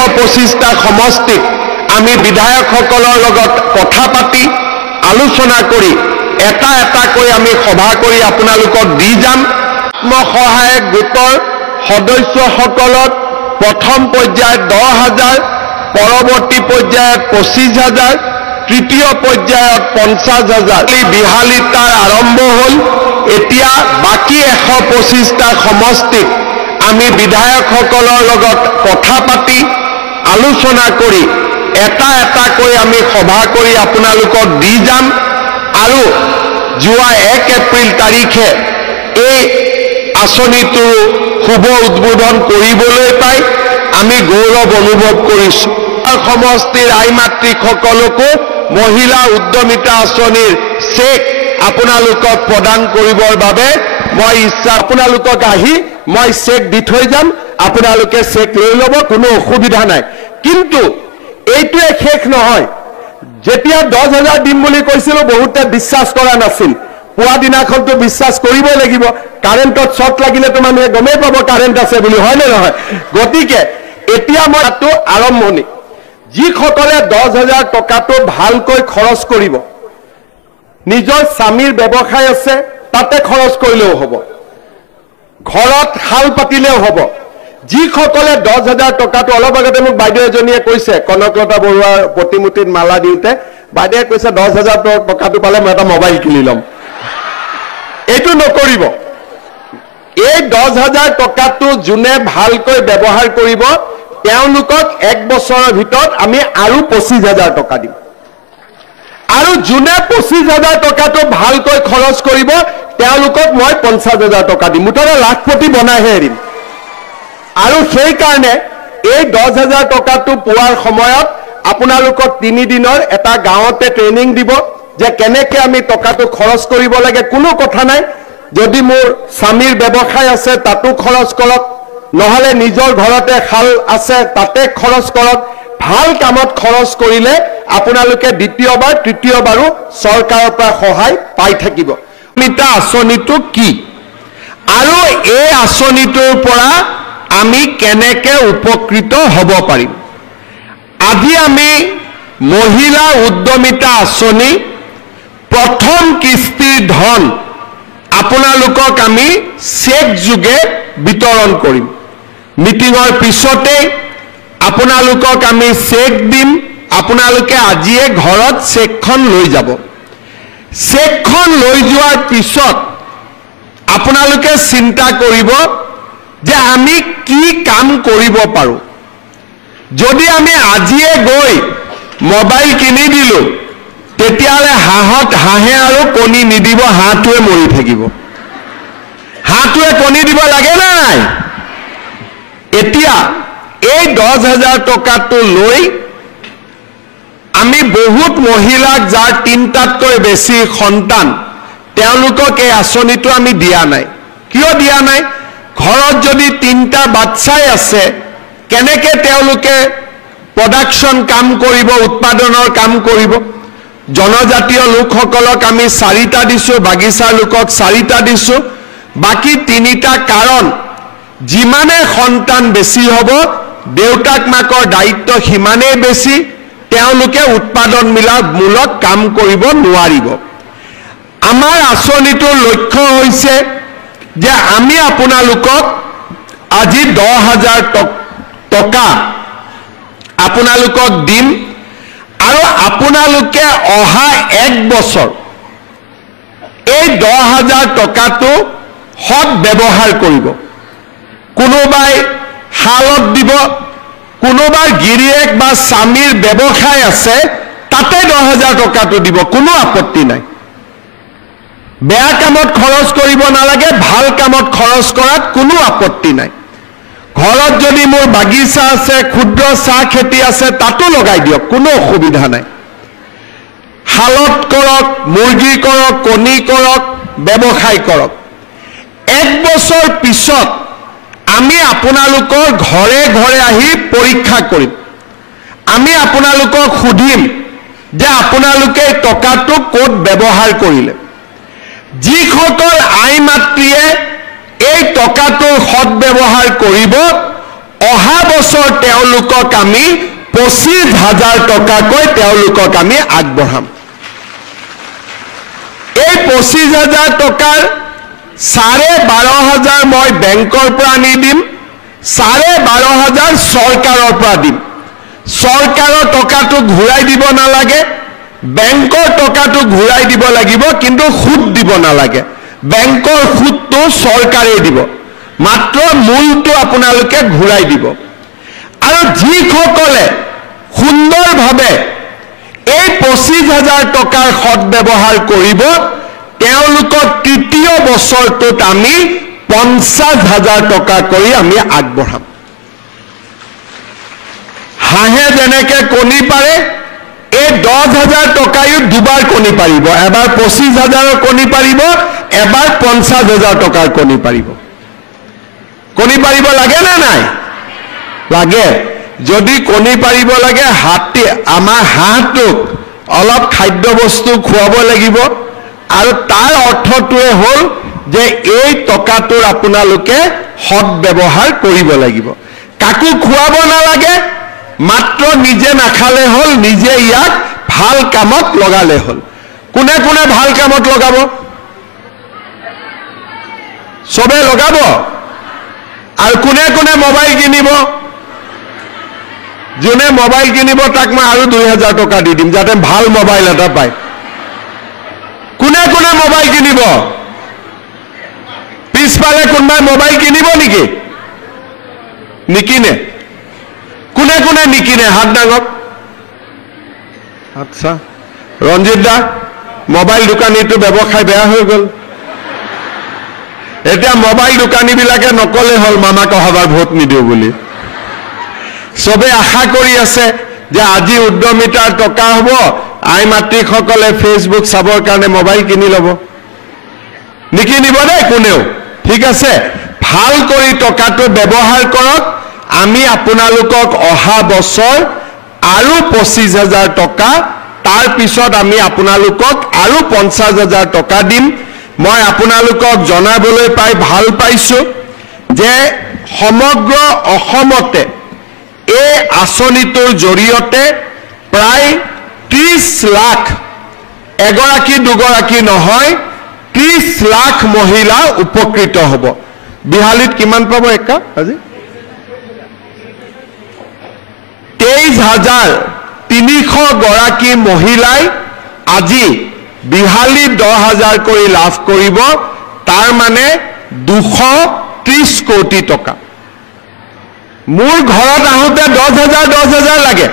125টা সমষ্টিত আমি বিধায়কসকলৰ লগত কথা পাতি আলোচনা কৰি এটা কৈ আমি সভা কৰি আপোনালোকক দি যাম। আত্মসহায়ক গোটৰ সদস্যসকলক প্ৰথম পৰ্যায়ত 10,000, পৰৱৰ্তী পৰ্যায়ত 25,000, তৃতীয় পৰ্যায়ত 50,000 বিহালীত তাৰ আৰম্ভ হ'ল। এতিয়া বাকী 125টা সমষ্টিত আমি বিধায়কসকলৰ লগত কথা পাতি আলোচনা কৰি এটা কৈ আমি সভা কৰি আপোনালোকক দি যাম আৰু যোৱা 1 এপ্ৰিল তাৰিখে এই আঁচনিটো শুভ উদ্বোধন কৰিবলৈ পাই আমি গৌৰৱ অনুভৱ কৰিছোঁ। সমষ্টিৰ আই মাতৃসকলকো মহিলা উদ্যমিতা আঁচনিৰ চেক আপোনালোকক প্ৰদান কৰিবৰ বাবে মই ইচ্ছা আপোনালোকক আহি মই চেক দি থৈ যাম, আপোনালোকে চেক লৈ ল'ব, কোনো অসুবিধা নাই। কিন্তু এইটোৱে শেষ নহয়। যেতিয়া 10,000 দিম বুলি কৈছিলোঁ বহুতে বিশ্বাস কৰা নাছিল। পুৱা দিনাখনতো বিশ্বাস কৰিবই লাগিব, কাৰেণ্টত শ্বৰ্ট লাগিলেতো মানুহে গমেই পাব কাৰেণ্ট আছে বুলি, হয়নে নহয়? গতিকে এতিয়া মই তাতো আৰম্ভণি, যিসকলে 10,000 টকাটো ভালকৈ খৰচ কৰিব, নিজৰ স্বামীৰ ব্যৱসায় আছে তাতে খৰচ কৰিলেও হ'ব, ঘৰত শাল পাতিলেও হ'ব। যিসকলে 10,000 টকাটো, অলপ আগতে মোক বাইদেউ এজনীয়ে কৈছে, কনকলতা বৰুৱাৰ প্ৰতিমূৰ্তিত মালা দিওঁতে বাইদেৱে কৈছে 10,000 টকাটো পালে মই এটা মোবাইল কিনি ল'ম। এইটো নকৰিব। এই 10,000 টকাটো যোনে ভালকৈ ব্যৱহাৰ কৰিব তেওঁলোকক 1 বছৰৰ ভিতৰত আমি আৰু 25,000 টকা দিম। আৰু যোনে 25,000 টকাটো ভালকৈ খৰচ কৰিব তেওঁলোকক মই 50,000 টকা দিম। মুঠতে লাখপতি বনাইহে এৰিম। আৰু সেইকাৰণে এই 10,000 টকাটো পোৱাৰ সময়ত আপোনালোকক 3 দিনৰ এটা গাঁৱতে ট্ৰেইনিং দিব যে কেনেকৈ আমি টকাটো খৰচ কৰিব লাগে। কোনো কথা নাই, যদি মোৰ স্বামীৰ ব্যৱসায় আছে তাতো খৰচ কৰক, নহ'লে নিজৰ ঘৰতে শাল আছে তাতে খৰচ কৰক। ভাল কামত খৰচ কৰিলে আপোনালোকে দ্বিতীয়বাৰ তৃতীয়বাৰো চৰকাৰৰ পৰা সহায় পাই থাকিব। মিতা আঁচনিটো কি আৰু এই আঁচনিটোৰ পৰা আমি কেনেকৈ উপকৃত হ'ব পাৰিম? আজি আমি মহিলা উদ্যমিতা আঁচনি প্ৰথম কিস্তিৰ ধন আপোনালোকক আমি চেক যোগে বিতৰণ কৰিম। মিটিঙৰ পিছতে আপোনালোকক আমি চেক দিম, আপোনালোকে আজিয়ে ঘৰত চেকখন লৈ যাব। চেকখন লৈ যোৱাৰ পিছত আপোনালোকে চিন্তা কৰিব যে আমি কি কাম কৰিব পাৰোঁ। যদি আমি আজিয়ে গৈ মোবাইল কিনি দিলোঁ তেতিয়াহ'লে হাঁহে আৰু কণী নিদিব, হাঁহটোৱে মৰি থাকিব। হাঁহটোৱে কণী দিব লাগে নাই? এতিয়া এই 10,000 টকাটো লৈ আমি বহুত মহিলাক যাৰ 3টাতকৈ বেছি সন্তান তেওঁলোকক এই আঁচনিটো আমি দিয়া নাই। কিয় দিয়া নাই? ঘৰত যদি 3টা বাচ্চাই আছে কেনেকৈ তেওঁলোকে প্ৰডাকশ্যন কাম কৰিব, উৎপাদনৰ কাম কৰিব? জনজাতীয় লোকসকলক আমি 4টা দিছোঁ, বাগিচাৰ লোকক 4টা দিছোঁ। বাকী 3টা কাৰণ যিমানে সন্তান বেছি হ'ব দেউতাক মাকৰ দায়িত্ব সিমানেই বেছি, তেওঁলোকে উৎপাদনমূলক কাম কৰিব নোৱাৰিব। আমাৰ আঁচনিটোৰ লক্ষ্য হৈছে যে আমি আপোনালোকক আজি 10,000 টকা আপোনালোকক দিম আৰু আপোনালোকে অহা 1 বছৰ এই 10,000 টকাটো সৎ ব্যৱহাৰ কৰিব। কোনোবাই শালত দিব, কোনোবাৰ গিৰিয়েক বা স্বামীৰ ব্যৱসায় আছে তাতে 10,000 টকাটো দিব, কোনো আপত্তি নাই। বেয়া কামত খৰচ কৰিব নালাগে, ভাল কামত খৰচ কৰাত কোনো আপত্তি নাই। ঘৰত যদি মোৰ বাগিচা আছে, ক্ষুদ্ৰ চাহ খেতি আছে তাতো লগাই দিয়ক, কোনো অসুবিধা নাই। শালত কৰক, মুৰ্গী কৰক, কণী কৰক, ব্যৱসায় কৰক। 1 বছৰ পিছত আমি আপোনালোকৰ ঘৰে ঘৰে আহি পৰীক্ষা কৰিম। আমি আপোনালোকক সুধিম যে আপোনালোকে টকাটো ক'ত ব্যৱহাৰ কৰিলে। যিসকল আই মাতৃয়ে এই টকাটো সৎ ব্যৱহাৰ কৰিব অহা বছৰ তেওঁলোকক আমি 25,000 টকাকৈ তেওঁলোকক আমি আগবঢ়াম এই 25,000 টকাৰ 12,500 মই বেংকৰ পৰা আনি দিম 12,500 চৰকাৰৰ পৰা দিম চৰকাৰৰ টকাটো ঘূৰাই দিব নালাগে বেংকৰ টকাটো ঘূৰাই দিব লাগিব কিন্তু সুদ দিব নালাগে বেংকৰ সুদটো চৰকাৰে দিব মাত্ৰ মূলটো আপোনালোকে ঘূৰাই দিব আৰু যিসকলে সুন্দৰভাৱে এই 25,000 টকাৰ সৎ ব্যৱহাৰ কৰিব তেওঁলোকক তৃতীয় বছৰটোত আমি 50,000 টকা কৰি আমি আগবঢ়াম হাঁহে যেনেকে কণী পাৰে এই 10,000 টকায়ো দুবাৰ কণী পাৰিব এবাৰ 25,000 কণী পাৰিব এবাৰ 50,000 টকাৰ কণী পাৰিব কণী পাৰিব লাগে না নাই লাগে যদি কণী পাৰিব লাগে হাতী আমাৰ হাঁহটোক অলপ খাদ্য বস্তু খুৱাব লাগিব আৰু তাৰ অৰ্থটোৱে হ'ল যে এই টকাটোৰ আপোনালোকে সৎ ব্যৱহাৰ কৰিব লাগিব কাকো খুৱাব নালাগে মাত্ৰ নিজে নাখালে হ'ল নিজে ইয়াক ভাল কামত লগালে হ'ল কোনে কোনে ভাল কামত লগাব সবে লগাব আৰু কোনে কোনে মোবাইল কিনিব যোনে মোবাইল কিনিব তাক মই আৰু 2,000 টকা দি দিম যাতে ভাল মোবাইল এটা পায় কোনে কোনে মোবাইল কিনিব পিছফালে কোনবাই মোবাইল কিনিব নেকি নিকিনে কোনে কোনে নিকিনে হাত ডাঙক আচ্ছা ৰঞ্জিত দা মোবাইল দোকানীটো ব্যৱসায় বেয়া হৈ গ'ল এতিয়া মোবাইল দোকানীবিলাকে নকলে হ'ল মামাক অহাবাৰ ভোট নিদিও বুলি সবে আশা কৰি আছে যে আজি উদ্যমিতাৰ টকা হ'ব আই মাতৃসকলে ফেচবুক চাবৰ কাৰণে মোবাইল কিনি ল'ব নিকিনিব দেই কোনেও ঠিক আছে ভাল কৰি টকাটো ব্যৱহাৰ কৰক আমি আপোনালোকক অহা বছৰ আৰু 25,000 টকা তাৰ পিছত আমি আপোনালোকক আৰু 50,000 টকা দিম মই আপোনালোকক জনাবলৈ পাই ভাল পাইছো যে সমগ্ৰ অসমতে এই আঁচনিটোৰ জৰিয়তে প্ৰায় 30 লাখ এগৰাকী দুগৰাকী নহয় 30 লাখ মহিলা উপকৃত হ'ব বিহালীত কিমান পাব একা আজি 23,300 গৰাকী মহিলাই আজি বিহালী 10,000 কৰি লাভ কৰিব তাৰ মানে 230 কোটি টকা মোৰ ঘৰত আহোঁতে 10,000 লাগে